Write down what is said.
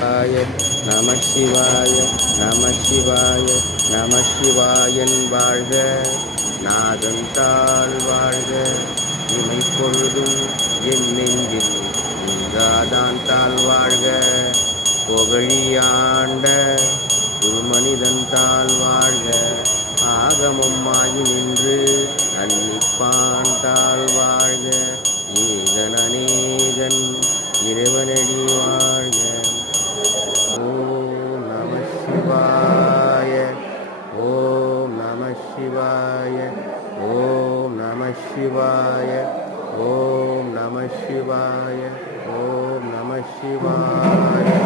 சிவாய நம சிவாய நம சிவாய நம சிவாயன் வாழ்க, நாதன் தாழ் வாழ்க, இமைப்பொழுதும் என் நெஞ்சில் நீங்காதான் தாழ் வாழ்க, புகழியாண்ட குருமனிதன் தாழ் வாழ்க, ஆகமம் ஆகி நின்று அன்னிப்பான் தாழ் வாழ்க, ஏகன் அநேகன் இறைவனடி வாழ்க. ஓம் நம சிவாய, ஓம் நம சிவாய, ஓம் நம சிவாய, ஓம் நம சிவாய, ஓம் நம சிவாய.